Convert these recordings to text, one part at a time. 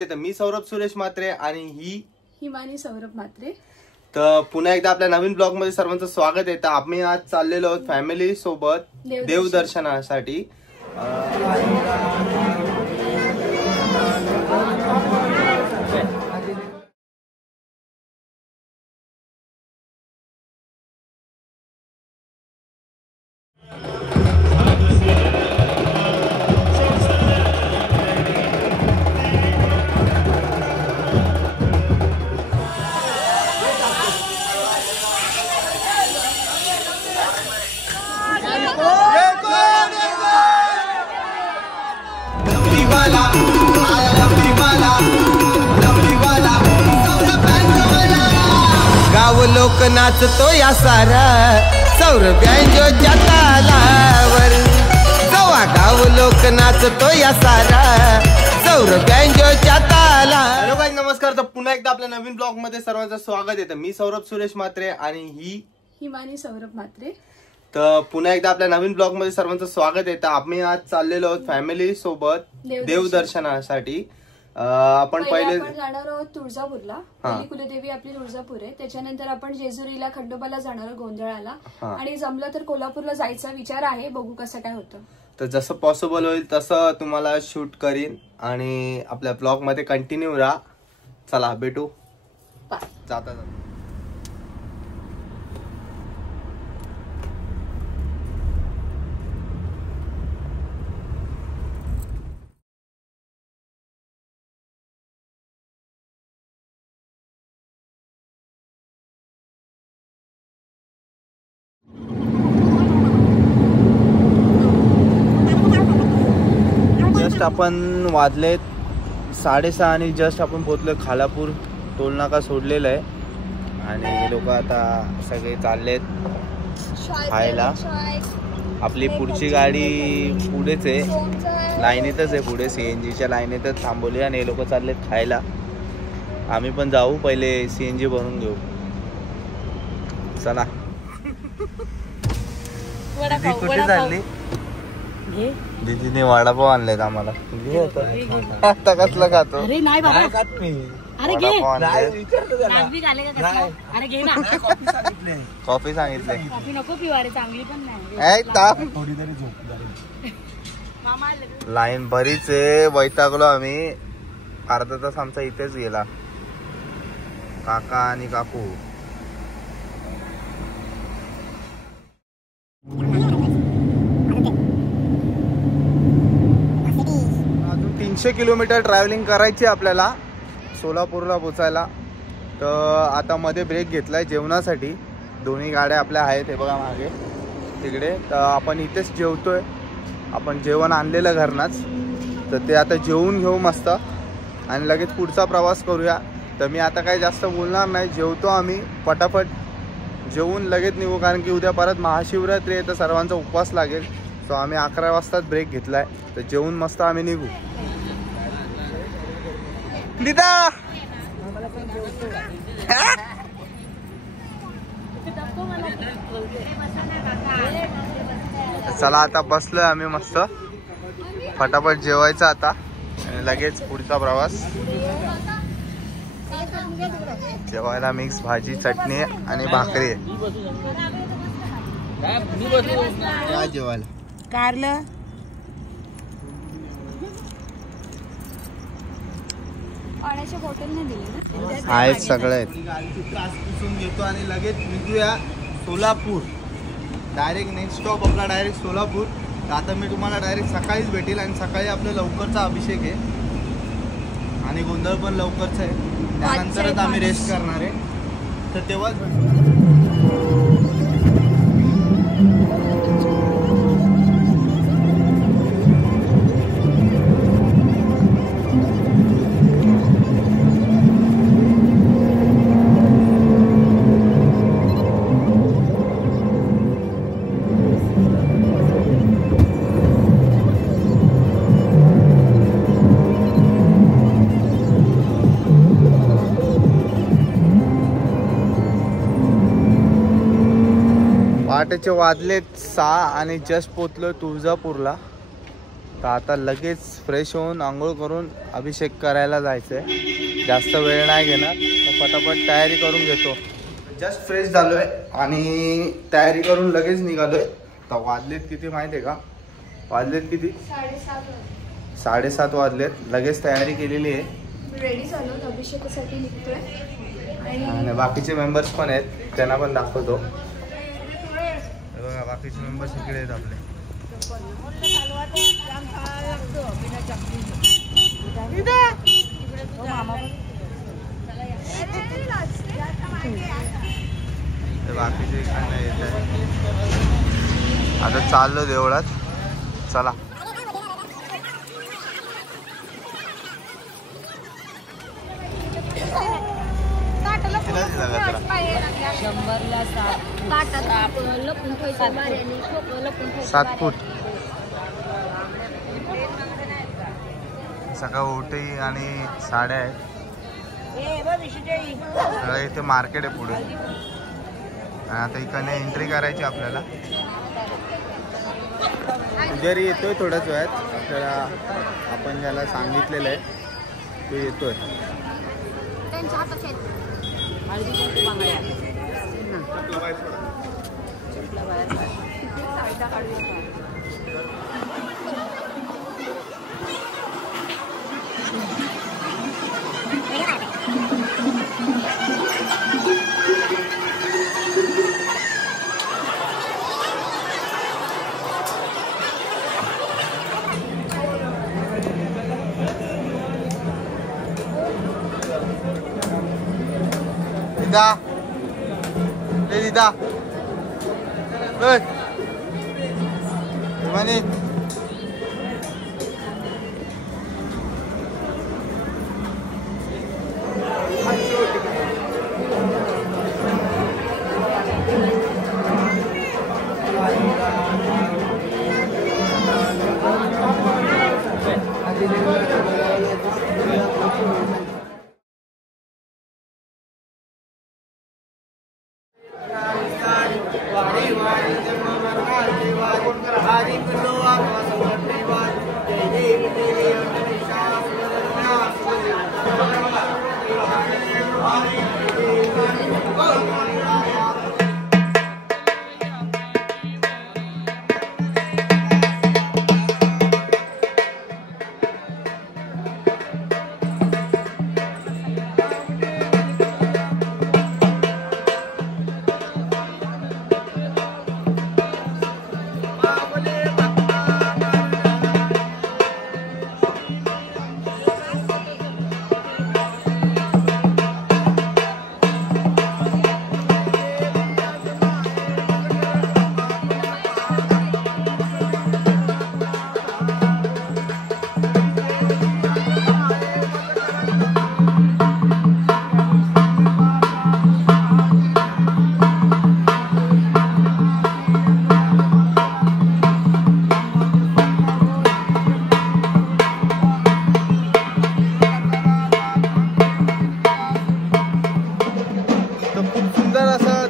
मी सौरभ सुरेश म्हात्रे आणि ही हिमानी सौरभ म्हात्रे। तर पुन्हा एकदा आपल्या नवीन ब्लॉग मध्ये सर्वांचं स्वागत आहे। तर आम्ही आज चाललेलो आहोत फॅमिली सोबत देवदर्शनासाठी। गाव लोक नाचतो या सारा सौरभ्यांच्या तालावर। जवा गाव लोक नाचतो या सारा सौरभ्यांच्या ताला। हॅलो गाईज, नमस्कार। तर पुन्हा एकदा आपल्या नवीन ब्लॉग मध्ये सर्वांचं स्वागत आहे। तर मी सौरभ सुरेश म्हात्रे आणि ही हिमानी सौरभ म्हात्रे। तर पुन्हा एकदा आपल्या नवीन ब्लॉग मध्ये सर्वांचं स्वागत आहे। तर आम्ही आज चाललेलो आहोत फॅमिली सोबत देवदर्शनासाठी। आपण पहिले जाणार आहोत तुळजापूरला। पहिली कुलदेवी आपली तुळजापूर आहे। त्याच्यानंतर आपण जेजुरीला खंडोबाला जाणार आहोत, गोंधळाला, आणि जमलं तर कोल्हापूरला जायचा विचार आहे। बघू कसं काय होतं। तर जसं पॉसिबल होईल तसं तुम्हाला शूट करीन आणि आपल्या ब्लॉग मध्ये कंटिन्यू राहा। चला भेटू जाता जाता। आपण वाजलेत 6:30 आणि जस्ट आपण पोहोचलोय खालापूर। टोल नाका सोडलेला आहे आणि लोक आता सगळे चाललेत खायला। आपली पुढची गाडी पुढेच आहे, लाईनीतच आहे, पुढे CNGच्या लाईनीतच थांबवली आणि हे लोक चाललेत खायला। आम्ही पण जाऊ, पहिले CNG भरून घेऊ। चला। कुठे चालली? दीदीने वडापाव आणलेत आम्हाला। आता कसला खातो? अरे नाही बाबा, अरे घे, कॉफी सांगितले। कॉफी नको पिवा रे, चांगली पण नाही। लाईन बरीच आहे, वैतागलो आम्ही। अर्धा तास आमचा इथेच गेला। काका आणि काकू अजून 300 किलोमीटर ट्रॅव्हलिंग करायची आपल्याला सोलापूरला पोचायला। तर आता मध्ये ब्रेक घेतलाय जेवणासाठी। दोन्ही गाड्या आपल्या आहेत, हे बघा मागे तिकडे। तर आपण इथेच जेवतोय, आपण जेवण आणलेलं घरनाच। तर ते आता जेवून घेऊ मस्त आणि लगेच पुढचा प्रवास करूया। तर मी आता काही जास्त बोलणार नाही, जेवतो आम्ही पटापट, जेवून लगेच निघू, कारण की उद्या परत महाशिवरात्री आहे, तर सर्वांचा उपवास लागेल। सो आम्ही 11 वाजताच ब्रेक घेतलाय, तर जेवून मस्त आम्ही निघू। दीदा चला, आता बसलोय आम्ही मस्त, फटाफट जेवायचं आता आणि लगेच पुढचा प्रवास। जेवायला मिक्स भाजी, चटणी आणि भाकरी आहे। जेवायला कारलं पाण्याच्या बॉटलने दिले ना, आहेत सगळे आहेत। गाडीची त्रास पुसून घेतो आणि लगेच निघूया सोलापूर। डायरेक्ट नेक्स्ट स्टॉप आपला डायरेक्ट सोलापूर। तर आता मी तुम्हाला डायरेक्ट सकाळीच भेटेल आणि सकाळी आपलं लवकरचा अभिषेक आहे आणि गोंधळ पण लवकरच आहे। त्यानंतरच आम्ही रेस्ट करणार आहे, तर तेव्हाच पहाटेचे वाजलेत 6 आणि जस्ट पोचलोय तुळजापूरला। तर आता लगेच फ्रेश होऊन आंघोळ करून अभिषेक करायला जायचंय. जास्त वेळ नाही घेणार, तर पटापट तयारी करून घेतो. जस्ट फ्रेश झालोय आणि तयारी करून लगेच निघालोय. तर वाजलेत किती माहिती आहे का? वाजलेत किती? 7:30 वाजलेत. लगेच तयारी केलेली आहे, रेडी झालो, अभिषेकासाठी निघतोय. आणि बाकीचे मेंबर्स पण आहेत, त्यांना पण दाखवतो. बघा बाकीचे मेंबर्स इकडे आहेत आपले. बाकीचे इकडनं येत आहे. आता चाललो देवळात. चला. सात फूट. सगळं ओटी आणि साड्या आहेत. सगळं इथे मार्केट आहे पुढे. आणि आता इकडे एंट्री करायची आपल्याला. पुजारी येतोय थोड्याच वेळात. आपल्याला आपण ज्याला सांगितलेलं आहे तो येतोय. Dida, Dida, gimana?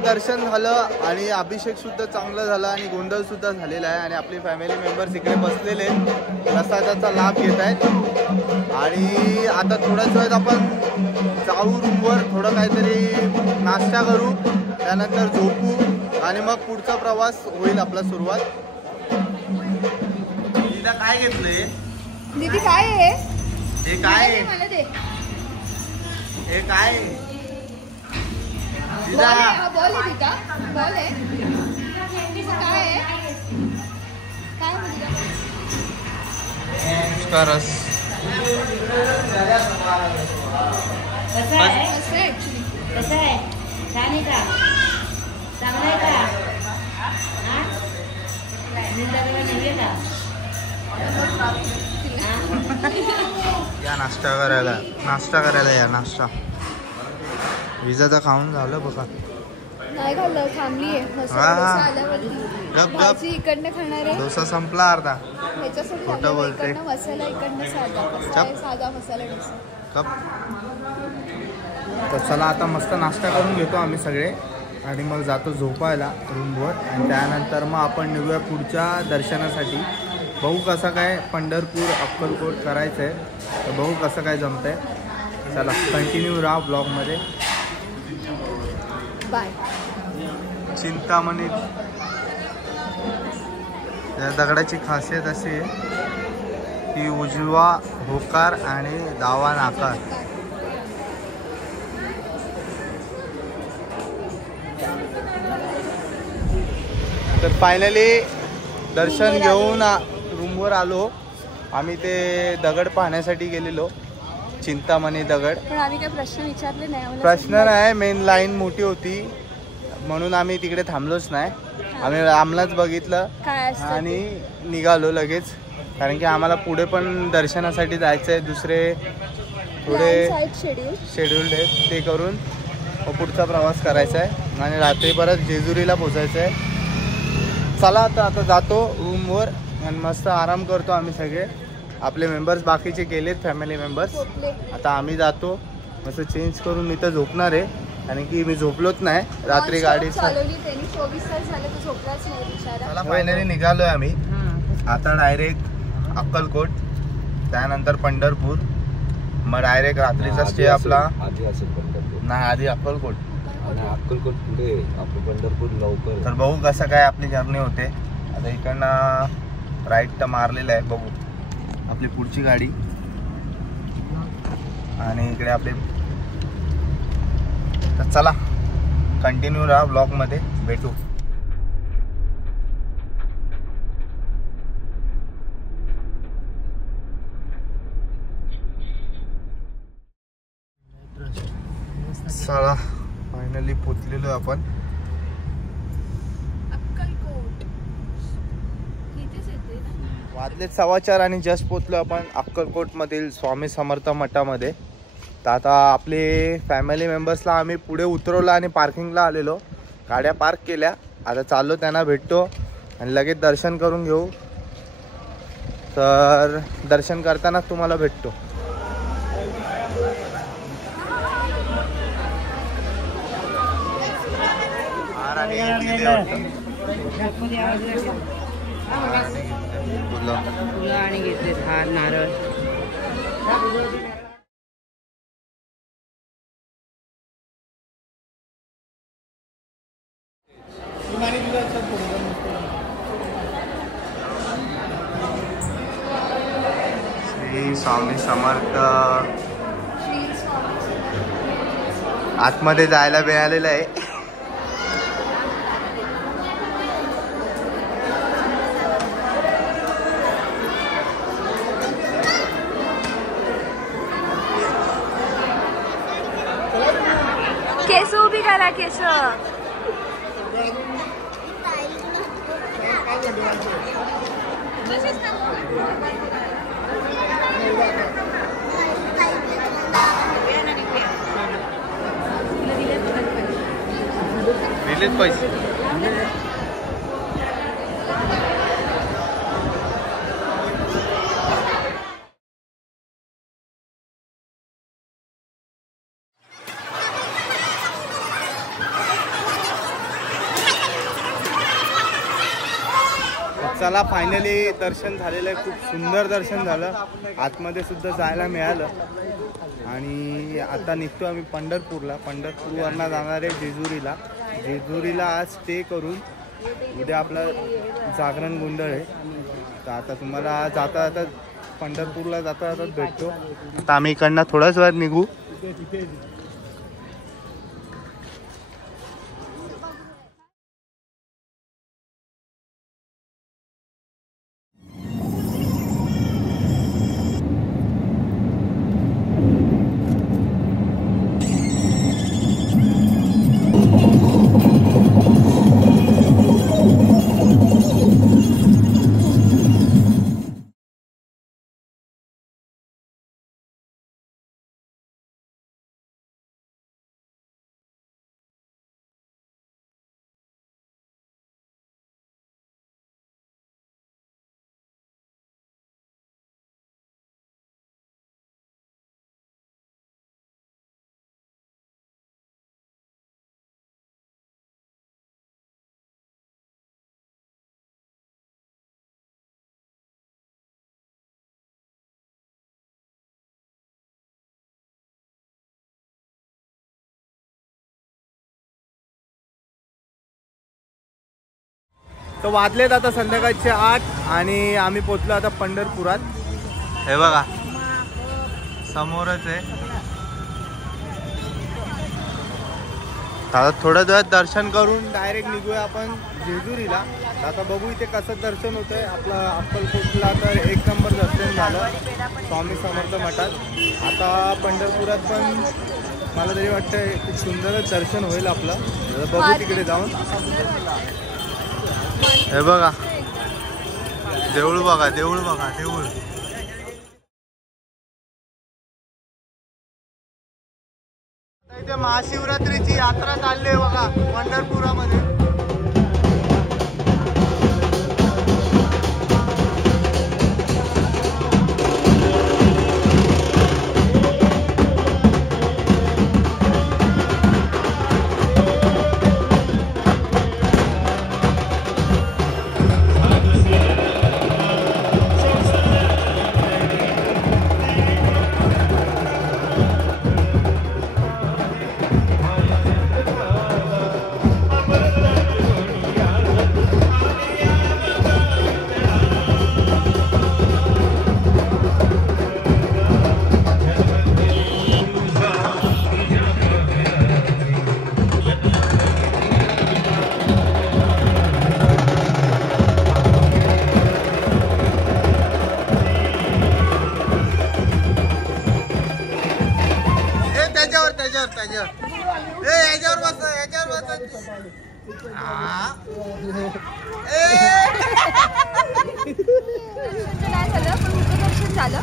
दर्शन झालं आणि अभिषेक सुद्धा चांगला झाला आणि गोंधळ सुद्धा झालेला आहे. आणि आपली फॅमिली मेंबर्स इकडे बसलेले आहेत, प्रसादाचा लाभ घेत आहेत. आणि आता थोड्याच वेळात आपण जाऊ रूमवर, थोडं काहीतरी नाश्ता करू, त्यानंतर झोपू आणि मग पुढचा प्रवास होईल आपला सुरुवात. दीदा काय घेतलंय? दीदी काय आहे हे? काय आहे हे? काय बॉल आहे का? बॉल आहे काय आहे? काय उसका रस कसं आहे ऍक्च्युली? कसं आहे? छान आहे का? चांगलं आहे का? या नाश्ता करायला या नाश्ता. विजाचा खाऊन झालं बघा. नाही खाल्लं, थांबली आहे. गप गप इकडनं खाणार आहे. डोसा संपला अर्धा. ह्याच्यासाठी खोटं बोलते. इकडनं मसाला, इकडनं साधा. कसा आहे साधा मसाला डोसा? कप. तर चला आता मस्त नाश्ता करून घेतो आम्ही सगळे आणि मग जातो झोपायला रूमवर. आणि त्यानंतर मग आपण निघूया पुढच्या दर्शनासाठी. बघू कसं काय पंढरपूर अक्कलकोट करायचं आहे, तर बघू कसं काय जमतंय. चला कंटिन्यू राहा ब्लॉगमध्ये. बाय. चिंतामणी या दगडाची खासियत अशी आहे की उजवा होकार आणि डावा नाकार. तर फायनली दर्शन घेऊन रूमवर आलो आम्ही. ते दगड पाहण्यासाठी गेलेलो, चिंतामणी दगड. पण आम्ही काही प्रश्न विचारले नाही. आम्हाला प्रश्न नाही, मेन लाईन मोठी होती म्हणून आम्ही तिकडे थांबलोच नाही. आम्ही आम्हालाच बघितलं काय असतं आणि निघालो लगेच, कारण की आम्हाला पुढे पण दर्शनासाठी जायचं आहे. दुसरे थोडे शेड्यूल्ड आहेत, ते करून पुढचा प्रवास करायचा आहे आणि रात्री परत जेजुरीला पोचायचं आहे. चला आता जातो रूमवर आणि मस्त आराम करतो आम्ही सगळे. आपले मेंबर्स बाकीचे गेलेत, फॅमिली मेंबर्स. आता आम्ही जातो मस्त चेंज करून. मी तर झोपणार आहे, कारण की मी झोपलोच नाही रात्री. गाडी चालवली त्यांनी 24 तास झाले तर झोपलाच नाही बिचारा. चला फायनली निघालोय आम्ही आता. डायरेक्ट अक्कलकोट, त्यानंतर पंढरपूर, मग डायरेक्ट रात्रीचा स्टे आपला. नाही, आधी अक्कलकोट, अक्कलकोट पुढे आपलं पंढरपूर लवकर. तर बघू कसं काय आपली जर्नी होते. आता इकडनं राईट तर मारलेलं आहे, बघू आपली पुढची गाडी. आणि इकडे आपले. तर चला कंटिन्यू राहा ब्लॉगमध्ये, भेटू. चला फायनली पोचलेलो आपण. अक्कलकोट इथेच येते ना. वाजलेत 4:15 आणि जस्ट पोचलो आपण अक्कलकोट मधील स्वामी समर्थ मठामध्ये. तर आता आपले फॅमिली मेंबर्सला आम्ही पुढे उतरवलं आणि पार्किंगला आलेलो, गाड्या पार्क केल्या. आता चाललो, त्यांना भेटतो आणि लगेच दर्शन करून घेऊ. तर दर्शन करताना तुम्हाला भेटतो. फुलं आणि घेतले हार नारळ. श्री स्वामी समर्थ. आतमध्ये जायला मिळालेलं आहे. केस उभी करा, केस. दिलेत पैसे. चला फायनली दर्शन झालेलं आहे. खूप सुंदर दर्शन झालं. आतमध्ये सुद्धा जायला मिळालं. आणि आता निघतो आम्ही पंढरपूरला. पंढरपूरवरनं जाणार आहे जेजुरीला. जेजुरीला आज स्टे करून उद्या आपला जागरण गोंधळ आहे. तर आता तुम्हाला जाता जाता पंढरपूरला जाता जाता भेटतो. आता आम्ही इकडनं थोड्याच वेळात निघू. तर वाजलेत आता संध्याकाळचे 8 आणि आम्ही पोचलो आता पंढरपुरात. हे बघा समोरच आहे. आता थोड्या वेळात दर्शन करून डायरेक्ट निघूया आपण जेजुरीला. आता बघू इथे कसं दर्शन होतंय. आपलं अक्कलकोटला तर 1 नंबर दर्शन झालं स्वामी समर्थ मठात. आता पंढरपुरात पण मला तरी वाटतं खूप सुंदरच दर्शन होईल आपलं. बघू तिकडे जाऊन. हे बघा देऊळ बघा, देऊळ बघा, देऊळ. इथे महाशिवरात्रीची यात्रा चालली आहे बघा पंढरपुरामध्ये. याच्यावर बस, याच्यावर बस. काय झालं पण उपदर्शन झालं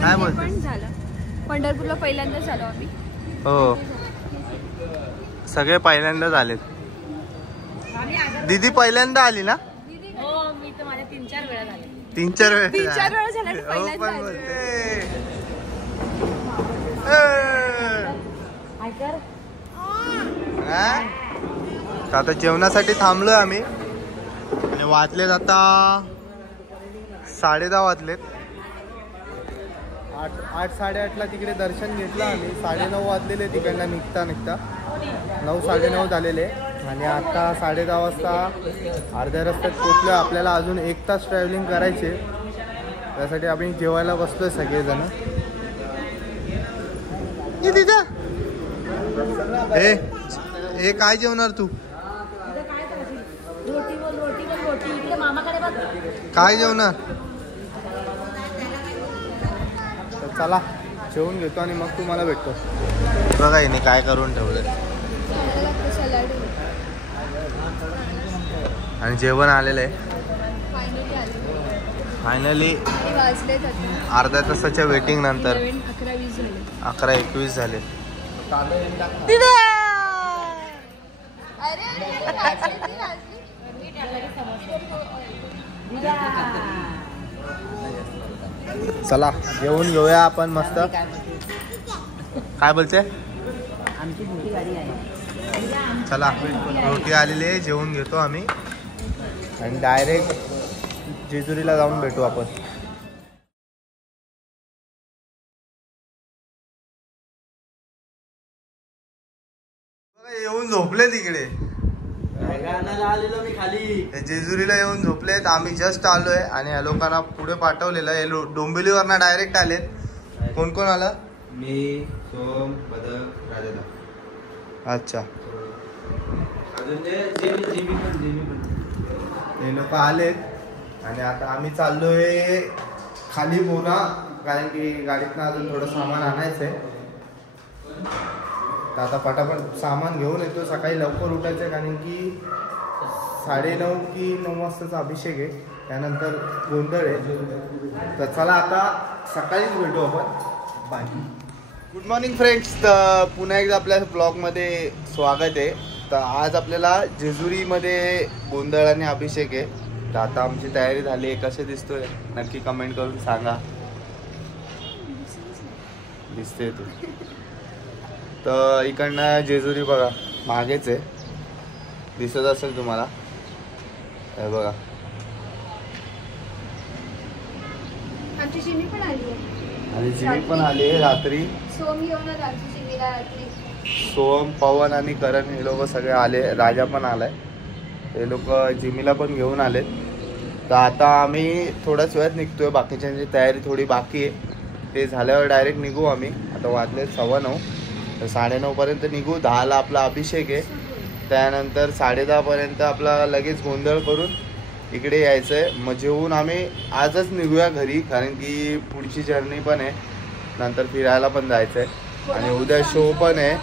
काय बोलतो पण झालं. पंढरपूरला पहिल्यांदा झालो आम्ही. हो सगळे पहिल्यांदाच आलेत. दीदी पहिल्यांदा आली ना? हो मी तर माझ्या 3-4 वेळा झाले. 3-4 वेळा. 3-4 वेळा झाला हो पहिल्यांदा पण आली. बोलते. आता जेवणासाठी थांबलोय आम्ही आणि वाजलेत आता 10:30 वाजलेत. 8-8:30ला तिकडे दर्शन घेतलं आम्ही. 9:30 वाजलेले तिकडनं निघता 9-9:30 झालेले आणि आता 10:30 वाजता अर्ध्या रस्त्यात पोचलो. आपल्याला अजून 1 तास ट्रॅव्हलिंग करायचे. त्यासाठी आम्ही जेवायला बसलोय सगळेजण. हे काय जेवणार तू? काय जेवणार? तर चला जेवून घेतो आणि मग तुम्हाला भेटतो. बघा हिने काय करून ठेवलं. आणि जेवण आलेलं आहे फायनली. अर्ध्या तासाच्या वेटिंग नंतर 11:21 झाले. चला जेवून घेऊया आपण मस्त. काय बोलते? आमची मोठी गाडी आहे. चला रोटी आलेली आहे, जेवून घेतो आम्ही आणि डायरेक्ट जेजुरीला जाऊन भेटू आपण. येऊन झोपले तिकडे. आलेलो मी खाली. जेजुरीला येऊन झोपलेत. आम्ही जस्ट आलोय आणि या लोकांना पुढे पाठवलेलं आहे. डोंबिवलीवरनं डायरेक्ट आलेत. कोण कोण आलं? मी, सोम, पदक, राजादा. अच्छा अजून जेबी पण. हे लोक आलेत आणि आता आम्ही चाललोय खाली बोना, कारण की गाडीतनं अजून थोडं सामान आणायचंय. तर आता पटापट सामान घेऊन येतो. सकाळी लवकर उठायचं कारण की 9:30 की 9 वाजताचा अभिषेक आहे. त्यानंतर गोंधळ आहे. तर चला आता सकाळीच भेटू आपण. बाय. Good morning friends. तर पुन्हा एकदा आपल्या ब्लॉगमध्ये स्वागत आहे. तर आज आपल्याला जेजुरीमध्ये गोंधळ आणि अभिषेक आहे. तर आता आमची तयारी झाली आहे. कसे दिसतोय नक्की कमेंट करून सांगा. दिसते तू. तर इकडनं जेजुरी बघा मागेच आहे, दिसत असेल तुम्हाला. हे बघा आमची चिमी पण आली आहे आणि जिमी पण आली आहे रात्री. सोम घेऊन आमची चिमीला रात्री. सोम, पवन आणि करण हे लोक सगळे आले. राजा पण आलाय. हे लोक जिमीला पण घेऊन आलेत. तर आता आम्ही थोड्याच वेळात निघतोय. बाकीच्यांची तयारी थोडी बाकी आहे. ते झाल्यावर डायरेक्ट निघू आम्ही. आता वाजले 9:15 तर 9:30पर्यंत निघू. 10ला आपला अभिषेक आहे. त्यानंतर 10:30पर्यंत आपला लगेच गोंधळ करून इकडे यायचं आहे. मग जेवून आम्ही आजच निघूया घरी, कारण की पुढची जर्नी पण आहे. नंतर फिरायला पण जायचं आहे आणि उद्या शो पण आहे.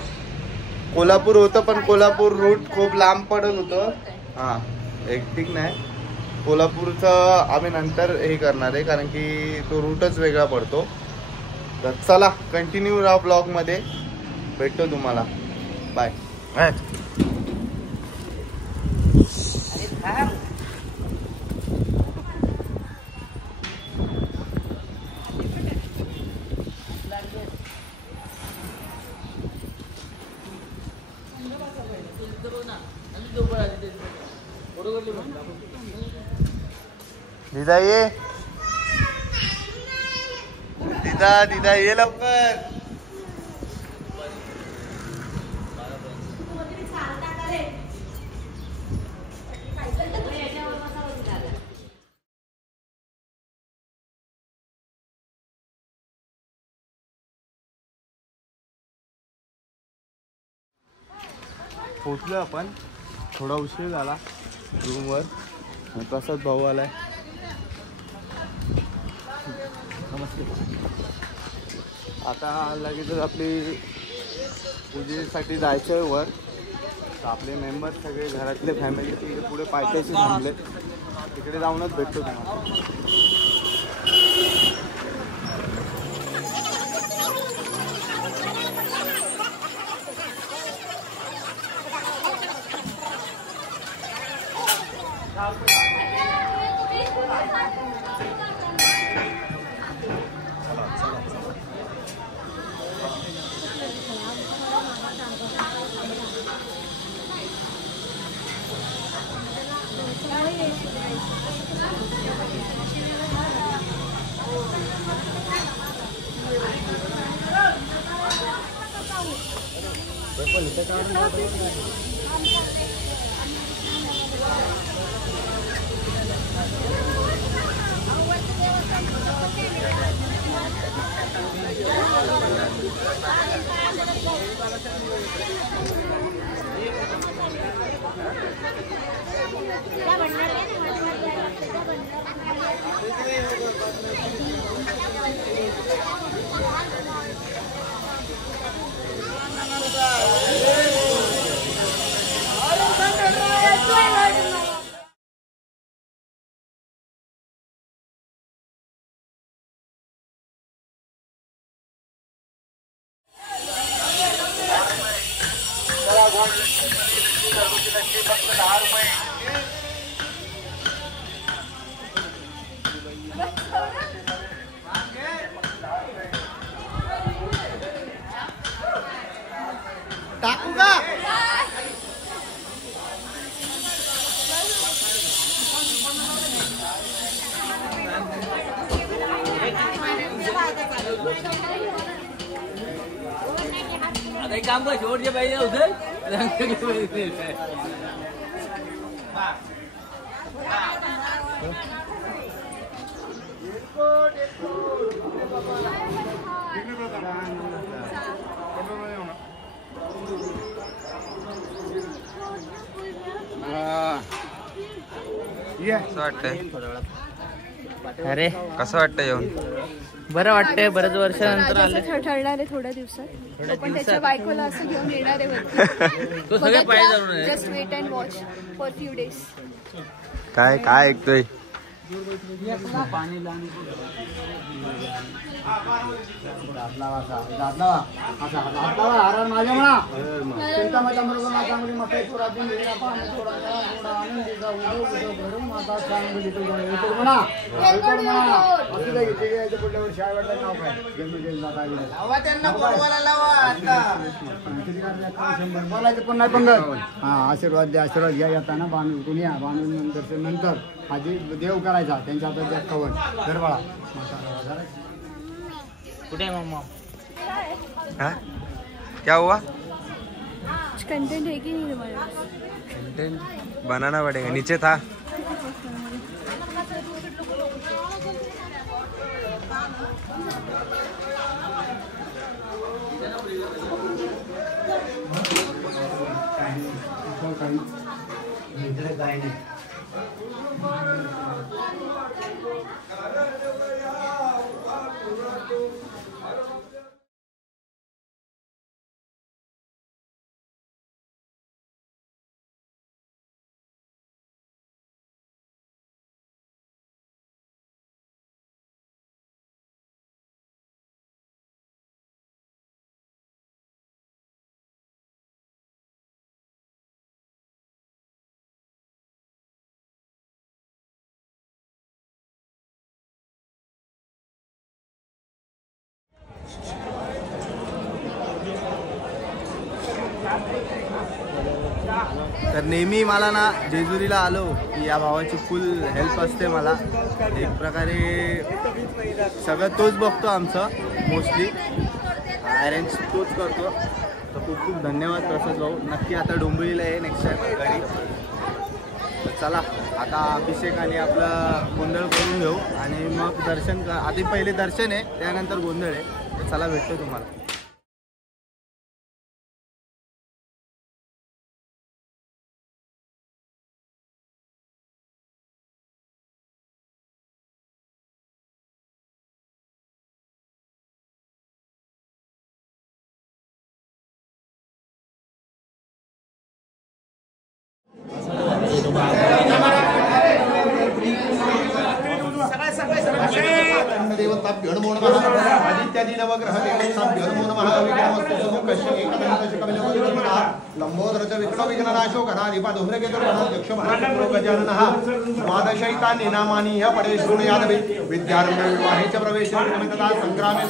कोल्हापूर होतं पण कोल्हापूर रूट खूप लांब पडत होतं. हां एकटिक नाही, कोल्हापूरचं आम्ही नंतर हे करणार आहे, कारण की तो रूटच वेगळा पडतो. तर चला कंटिन्यू राहा ब्लॉगमध्ये. भेटतो तुम्हाला. बाय. दिदा ये, दिदा ये लवकर. पोचलो आपण. थोडा उशीर झाला रूमवर. प्रसाद भाऊ आलाय. नमस्ते. आता लगेचच आपली पूजेसाठी जायचं आहे वर. तर आपले मेंबर सगळे घरातले फॅमिली तिकडे पुढे पायथ्याशी थांबले. तिकडे जाऊनच भेटतो तुम्हाला. टाकू का? आता एक काम कर, छोड़ दे भाई उधर. अरे कसं वाटतं येऊन? बरं वाटतंय. बरेच वर्षानंतर आले. ठरणार आहे थोड्या दिवसात. पण त्याच्या बायकोला असं घेऊन येणार आहे. तो सगळे पाय धरून just wait and watch for few days. काय काय ऐकतोय? आशीर्वाद द्या, आशीर्वाद घ्या. येताना बांधून या, बांधून दर्शन नंतर आधी देव करायचा त्यांच्या हातात द्या कवन गरबाळा. कुठे आहे मम्मा? क्या हुआ? कंटेंट है कि नहीं तुम्हारे पास? कंटेंट बनाना पड़ेगा, नीचे था। तर नेहमी मला ना जेजुरीला आलो की या भावाची फुल हेल्प असते मला. एक प्रकारे सगळं तोच बघतो आमचं, मोस्टली अरेंज तोच करतो. तर खूप खूप धन्यवाद प्रसाद भाऊ. नक्की आता डोंबिवलीला आहे नेक्स्ट टाइम घरी. तर चला आता अभिषेक आणि आपलं गोंधळ करून घेऊ आणि मग दर्शन आधी पहिले दर्शन आहे त्यानंतर गोंधळ आहे. तर चला भेटतो तुम्हाला. देवताभ्यो नमो नमः. आदित्यादि नवग्रह देवताभ्यो नमो नमः. विघ्नमस्तु सुमुखस्य एकदन्तशकविलवग्रहः लम्बोदरच विघ्नविघ्ननाशो घनाधिपा धूम्रकेतुर्गणाध्यक्ष महाचक्रो गजाननः. द्वादशैतानि नामानि ह्य पडे शृणुयादपि विद्यारम्भे विवाहे च प्रवेशे तथा संग्रामे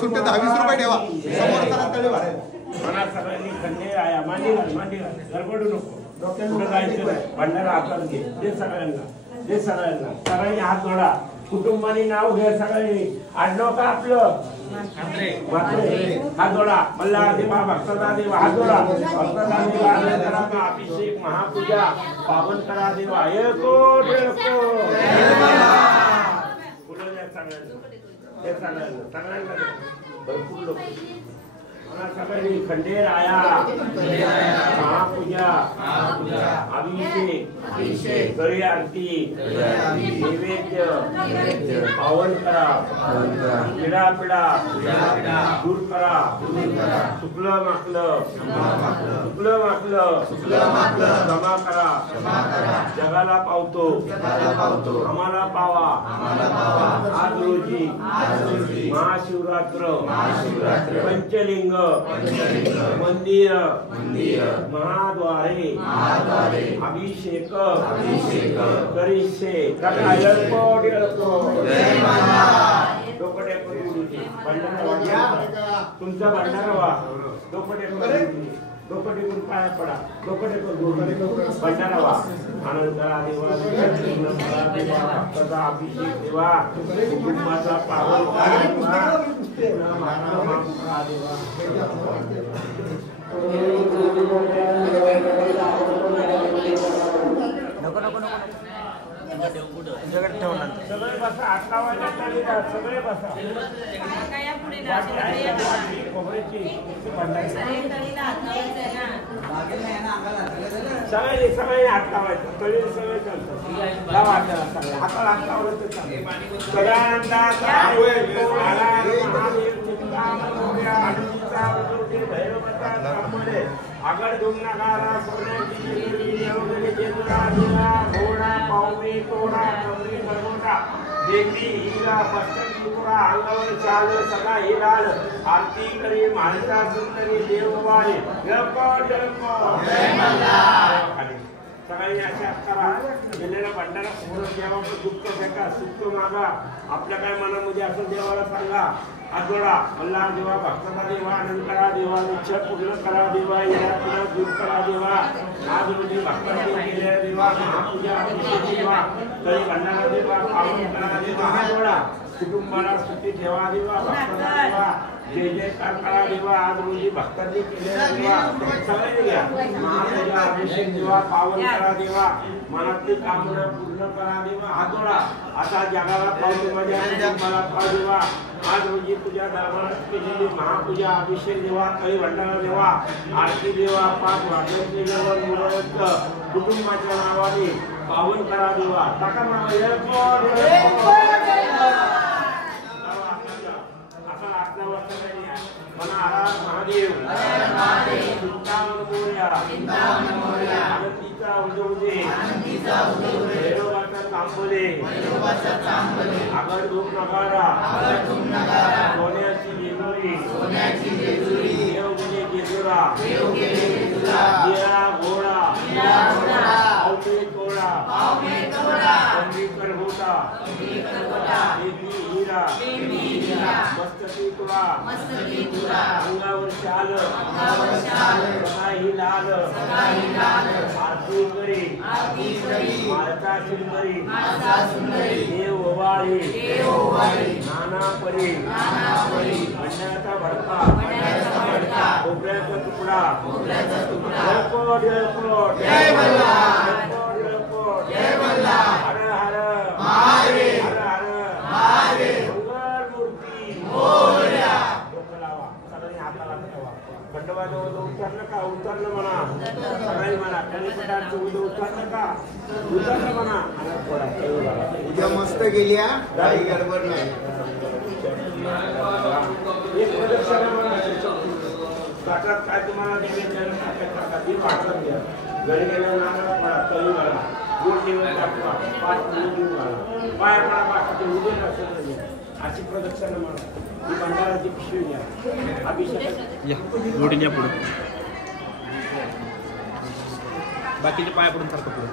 सुट्टे 10-20 रुपये ठेवा समोर तळी भरायला. मला सगळ्यांनी खंडे आया मांडी घाल गडबडू नको. कुठं जायचं भंडारा हातात घे. दे सगळ्यांना सगळ्यांनी हात जोडा. कुटुंबानी नाव घे सगळ्यांनी. आडनाव का आपलं म्हात्रे. हात जोडा. मल्हारदेवा भक्तदादेव हात जोडा. भक्तदादेवा अभिषेक महापूजा पावन करा देवा. एकोट सगळ्यांना भरपूर लोक सगळ्यांनी खंडेर आया महापूजा अभिषेक गळी आरती नैवेद्य पावन करा. पिढा दूर करा. चुकलं माकलं क्षमा करा. जगाला पावतो आम्हाला पावा. आज रोजी महाशिवरात्र पंचलिंग मंदिर महाद्वारे अभिषेक करिष्ये. तुमचा भंडारा वा. डोकटे करून पाया पडा. डोकटे करून भंडारा वा. आनंद करा देवा. अभिषेक देवा. कुटुंबाचा पावन सगळे बसा, हात लावायला सगळे बसा. सगळे हात लावायचं, तळी सगळे चालतं. लावा हाताला हात लावलं तर चालेल. सगळ्यांना आगड डोंगनागारा सोन्याची घोडा पावणे तोडा कमरी गरगोटा देवी हिरा मस्तक तुरा अंगावर चाल सगळा हिराल आरती करी माणसा सुंदरी देववारी सगळ्यांनी अशा करा. गेलेला भंडारा पूर्ण देवा दुःख फेका सुख मागा. आपल्या काय मनामध्ये असं देवाला सांगा. आजोडा अल्लाह देवा, भक्ताचा देवा, अनंतरा देवा, इच्छा पूर्ण करा देवा, या पुन्हा दूर करा देवा. आज म्हणजे भक्तांनी केलेल्या देवा, महापूजा देवा, तरी भंडारा देवा, पावन करा देवा. आजोडा कुटुंबाला सुखी ठेवा देवा, भक्ताचा देवा, जय जयकार करा देवा. आज रोजी भक्तांनी केलेल्या देवा सगळे घ्या. महापूजा अभिषेक देवा, पावन करा देवा, मनातली कामना पूर्ण करा देवा. आजोडा आता जगाला पावते माझ्या मला पाव देवा. आज रोजी तुझ्या दरबारात केलेली महापूजा अभिषेक देवा, काही भंडारा देवा, आरती देवा, 5 वाजण्याचे जेवण मुहूर्त कुटुंबाच्या नावाने पावन करा देवा. टाका नाव आता 11 वाजता मला महादेव चिंतामण मोरया आनंदीचा उजवणे भैरवाचा चांबले आगड धूम नगारा सोन्याची जेजुरी देवगिरी जेजुरा दिया घोडा पावमे तोडा पंडितकर घोटा देवी हिरा मस्तकी तुला अंगावर शाल सगळी लाल आरती करी मालता सुंदरी देव ओवाळी नाना परी अंड्याचा भडका खोबऱ्याचा तुकडा जयकोट जयकोट हर हर हर हर मंगल मूर्ती खंडोबाजवळ उतरलं का? उतरलं म्हणा. सगळी म्हणा कलिपटाचं उद्या उतरलं का? उतरलं म्हणा. उद्या मस्त गेली, काही गडबड नाही. एक प्रदक्षिणा म्हणा. घाटात काय तुम्हाला देण्याच्या पाठवत घ्या. घरी गेल्या नाना पडा, तळी घाला, गोड जेवण दाखवा, 5 मुलं देऊन घाला, पाय पडा, पाठाचे उदय नसेल अशी प्रदक्षिणा म्हणा. ही भंडाराची पिशवी घ्या. अभिषेक गोडीच्या पुढे बाकीचे पाय पडून सारखं पुढे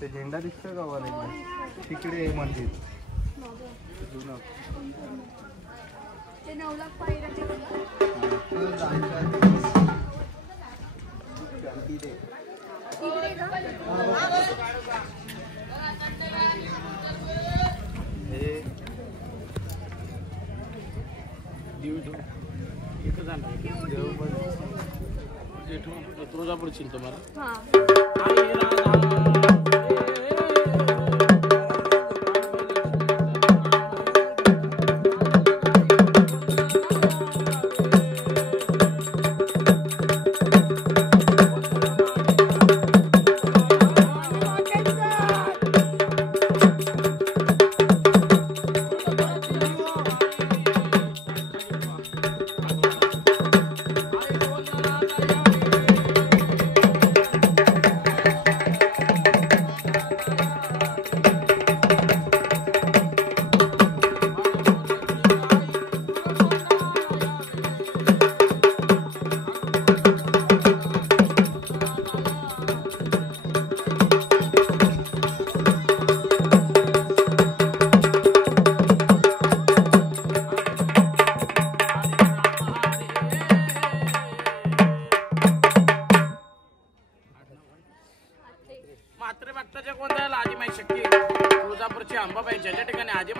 ते झेंडा दिसतोय का वर एकदम तिकडे मंदिर ते 9 लाख पायऱ्या तुळजापूर चिंतो मला.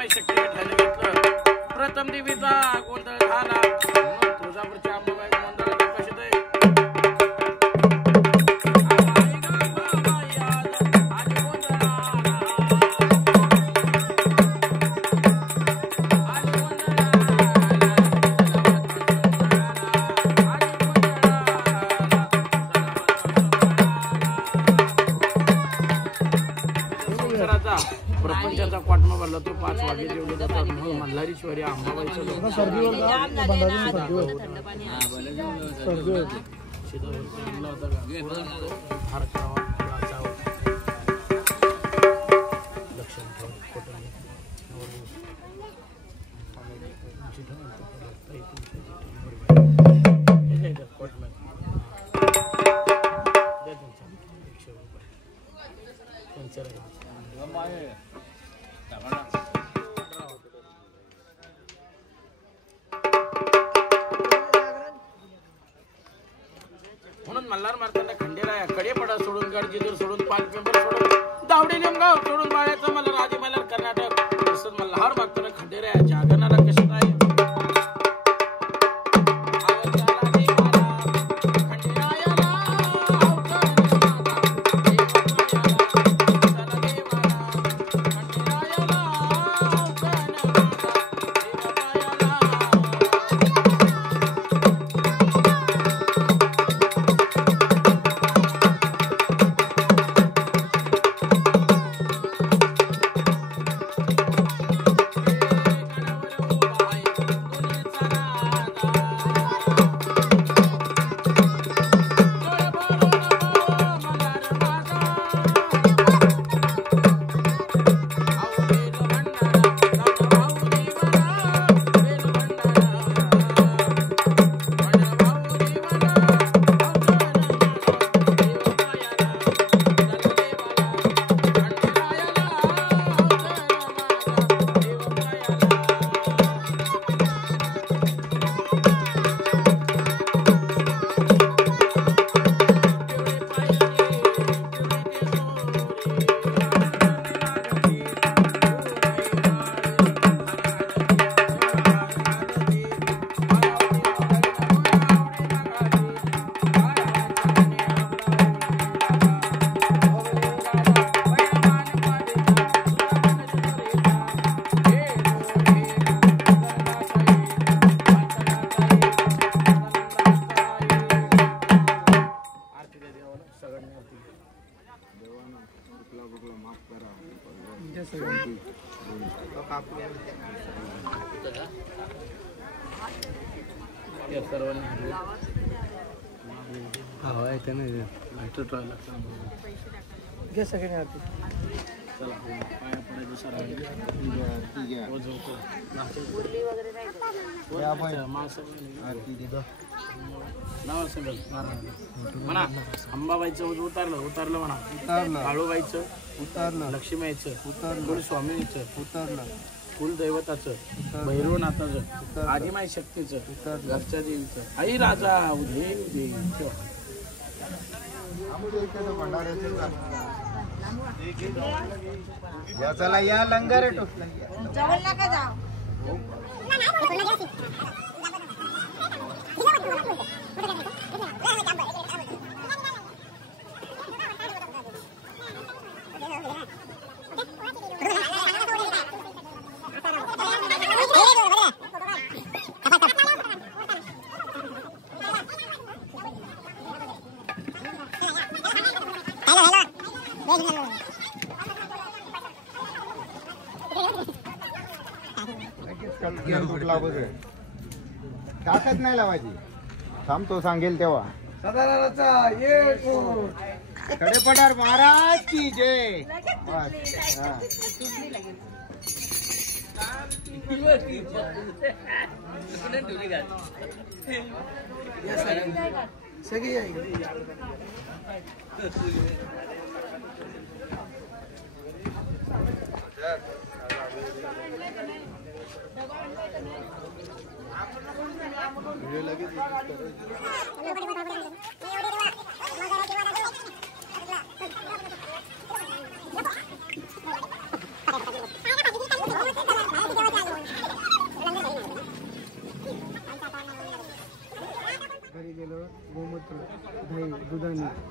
आदिमाई शक्ती विठ्ठलाने घेतलं. प्रथम देवीचा गोंधळ झाला. तुळजापूरच्या अंबाबाई गोंधळ कशी ते प्रपंचाचा क्वाटमा भरला तो 5 वाजे जेवढे जातात म्हणून मल्हारीश्वरी अंबाबाईचं म्हणून मल्हार मारताना खंडेराया कडेपडा सोडून गडजिदूर सोडून पालपेंबर सोडून दावडे लिंगाव सोडून बाळ्याचं मल्हार आधी मल्हार कर्नाटक तसंच मल्हार मारताना खंडेराया जागनाला कशात आहे अंबाबाईचं उतारलं म्हणा काळूबाईचं उतारलं लक्ष्मीबाईचं उतारलं कुलस्वामिनीचं उतारलं कुलदैवताचं भैरवनाथाचं आदिमाई शक्तीचं घरच्या देवीचं आई राजा उदे उदे चला या लंगर ताकद नाही लावायची थांब तो सांगेल तेव्हा कडेपठार महाराज की जय सगळी लगेच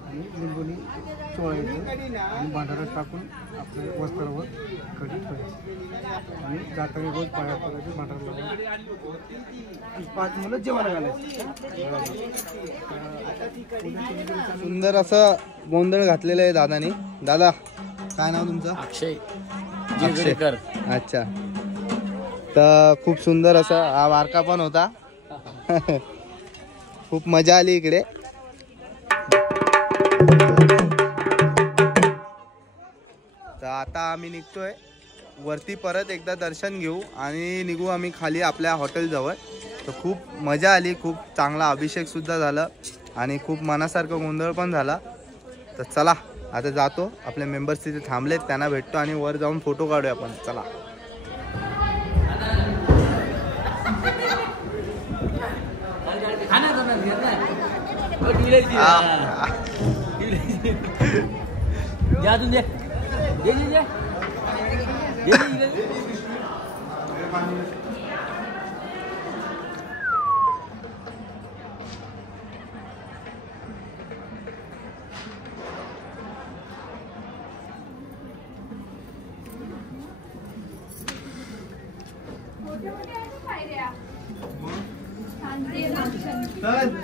आणि लिंबूनी चोळायचं आणि भांडारात टाकून आपल्या वस्त्रावर कधी ठेवायचं आणि जाताना रोज पाया पडायचं भांडार लावून आणि 5 मुलं जेवायला घालायचं. सुंदर असं गोंधळ घातलेलं आहे दादानी. दादा काय नाव तुमचं? अक्षय जेजुरीकर. अच्छा, तर खूप सुंदर असा हा वारका पण होता. खूप मजा आली इकडे. तर आता आम्ही निघतोय वरती, परत एकदा दर्शन घेऊ आणि निघू आम्ही खाली आपल्या हॉटेल जवळ. तर खूप मजा आली, खूप चांगला अभिषेक सुद्धा झाला आणि खूप मनासारखं गोंधळ पण झाला. तर चला आता जातो, आपले मेंबर्स तिथे थांबलेत त्यांना भेटतो आणि वर जाऊन फोटो काढूया आपण. चला.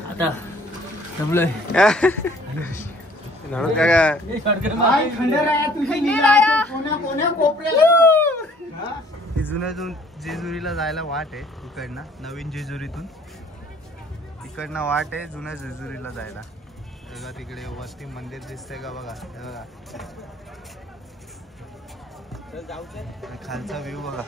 आता जमलोय. जुन्यातून जेजुरीला जायला वाट आहे इकडनं, नवीन जेजुरीतून इकडनं वाट आहे जुन्या जेजुरीला जायला. बघा तिकडे वरती मंदिर दिसतंय का? बघा बघा खालचा व्ह्यू बघा.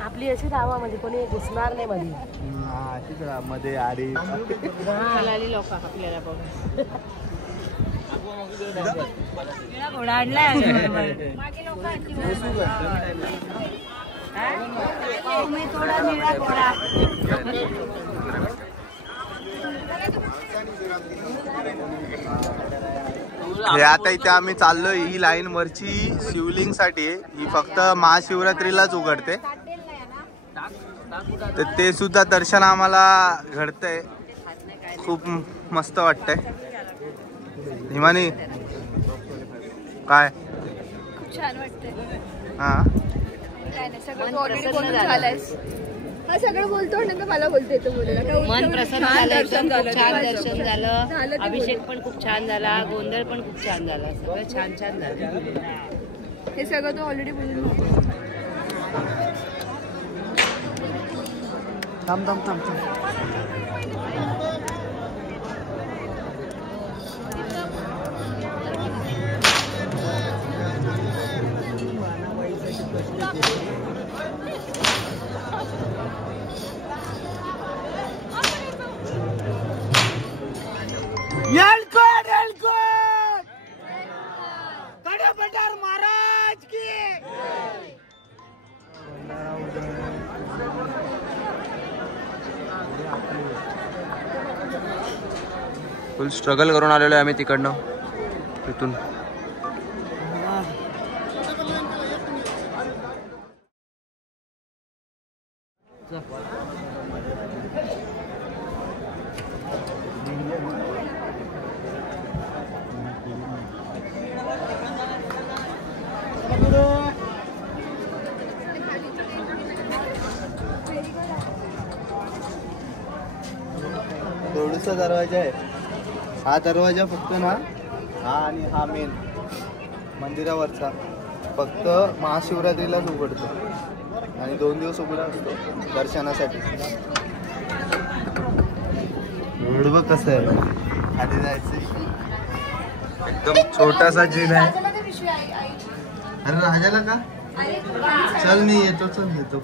आपली अशी गावामध्ये कोणी घुसणार नाही मध्ये. मध्ये आडी लोक आपल्याला बघून हे आता इथे आम्ही चाललोय, ही लाईन वरची शिवलिंग साठी, ही फक्त महाशिवरात्रीलाच उघडते. तर ते सुद्धा दर्शन आम्हाला घडतंय, खूप मस्त वाटतंय. हिमानी काय खूप छान वाटतंय. हा काय नाही, सगळं ऑलरेडी बोलून झालंयस. हा सगळं बोलतो ना, मला बोलता येतं बोलायला. मन प्रसन्न झालं, एकदम खूप छान दर्शन झालं. अभिषेक पण खूप छान झाला, गोंधळ पण खूप छान झाला, सगळं छान छान झालं. हे सगळं तो ऑलरेडी बोलून. थांब थांब थांब थांब. महाराज की फुल स्ट्रगल करून आलेलो आहे आम्ही तिकडनं, तिथून. थोडासा दरवाजा आहे, हा दरवाजा फक्त ना, हा आणि हा मेन मंदिरावरचा फक्त महाशिवरात्रीलाच उघडतो आणि 2 दिवस उघडा असतो दर्शनासाठी. रोड बघ कसं आहे, आधी जायचं एकदम छोटासा जिन आहे. अरे राजाला का? चल मी येतो, चल येतो.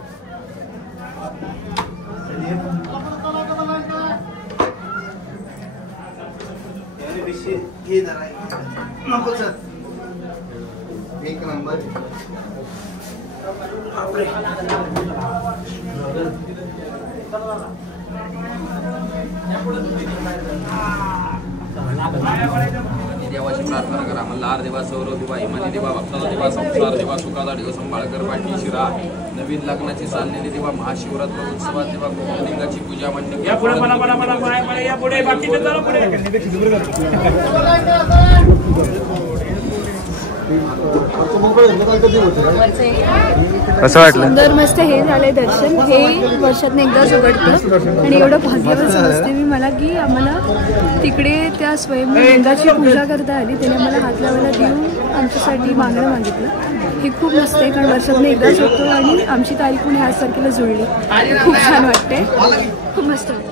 नको सर, एक नंबर. देवाची प्रार्थना करा. मल्हार देवा, सौरव देवा, इमानी देवा, भक्ताला देवा, संसार देवा, सुखाचा देव, संभाळकर पाठी शिरा, नवीन लग्नाची चाललेली देवा, महाशिवरात्र उत्सवात देवा, गोपलिंगाची पूजा मान्य. या पुढे मला या पुढे बाकीचे चला पुढे. कसं वाटलं? सुंदर मस्त हे झालंय दर्शन. हे वर्षातून एकदाच उघडतं आणि एवढं भाग्यवान समजते मी मला की आम्हाला तिकडे त्या स्वयंलिंगाची पूजा करता आली. त्याने आम्हाला हात लावायला देऊन आमच्यासाठी मागणं मागितलं. हे खूप मस्त आहे कारण वर्षातून एकदाच होतो आणि आमची तारीख पण ह्याच तारखेला जुळली. खूप छान वाटते, खूप मस्त वाटतं.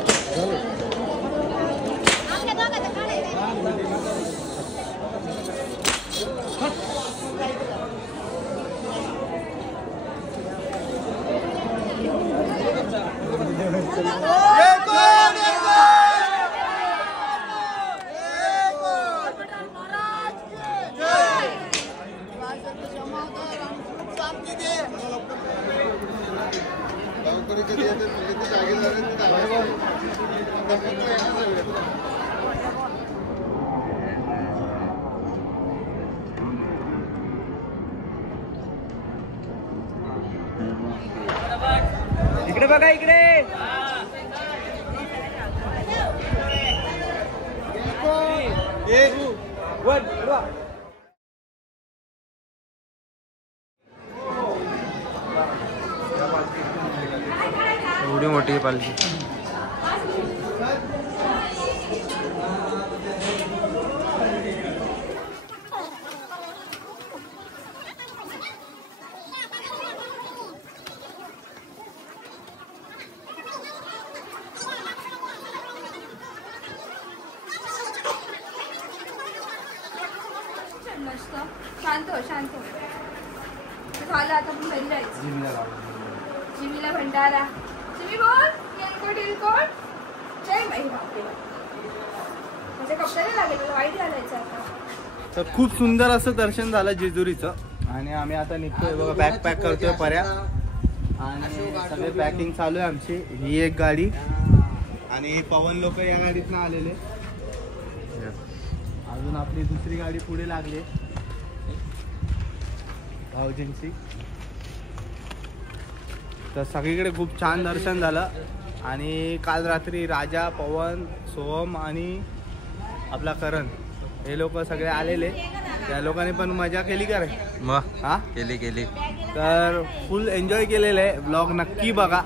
इकडे बघा, इकडे एवढी मोठी पालखी. मस्त शांत शांत झालं. आता आपण घरी जायचं. जिमीला भंडारा. जिमी बोल येलकोट येलकोट. जय माई बापरे, माझ्या कपड्याला लागेल, वाईट घालायचं आता. तर खूप सुंदर असं दर्शन झालं जेजुरीचं आणि आम्ही आता निघतोय बघा. बॅग पॅक करतोय पर्या आणि सगळे पॅकिंग चालू आहे आमची. ही एक गाडी आणि पवन लोक या गाडीतनं आलेले. अजून आपली दुसरी गाडी पुढे लागली भाऊजींची. तर सगळीकडे खूप छान दर्शन झालं आणि काल रात्री राजा, पवन, सोहम आणि आपला करण हे लोक सगळे आलेले. त्या लोकांनी पण मजा केली का रे? मग हा केली. तर फुल एन्जॉय केलेलं आहे. ब्लॉग नक्की बघा.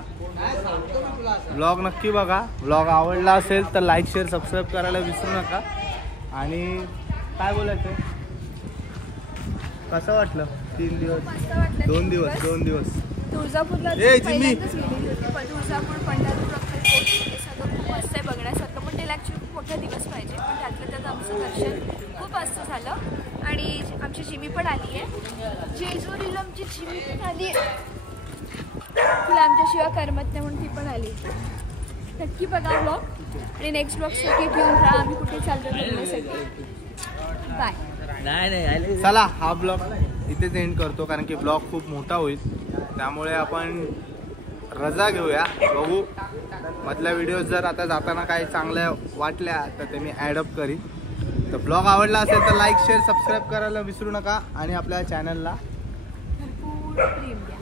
ब्लॉग आवडला असेल तर लाईक, शेअर, सबस्क्राईब करायला विसरू नका. आणि काय बोलायचं, कसं वाटलं? 3 दिवस 2 दिवस तुळजापूरला पहिल्यांदाच गेलेली होती. पण तुळजापूर, पंढरपूर, अक्कलकोट हे सगळं खूप मस्त आहे बघण्यासारखं. पण त्याला ॲक्च्युली खूप मोठा दिवस पाहिजे. पण त्यातलं त्यात आमचं दर्शन खूप मस्त झालं आणि आमची जिमी पण आली आहे. जेजुरीला आमची जिमी पण आली आहे. तुला आमच्याशिवाय करमत नाही म्हणून ती पण आली. नक्की बघा ब्लॉग आणि नेक्स्ट ब्लॉगसाठी घेऊन राहा. आम्ही कुठे चालतो बघण्यासाठी. बाय. नाही चला हा ब्लॉग इथेच एंड करतो कारण की ब्लॉग खूप मोठा होईल. त्यामुळे आपण रजा घेऊया. बघू मधल्या व्हिडिओ जर आता जाताना काही चांगल्या वाटल्या तर ते मी ॲडअप करीन. तर ब्लॉग आवडला असेल तर लाईक, शेअर, सबस्क्राईब करायला विसरू नका आणि आपल्या चॅनलला भरपूर प्रेम द्या.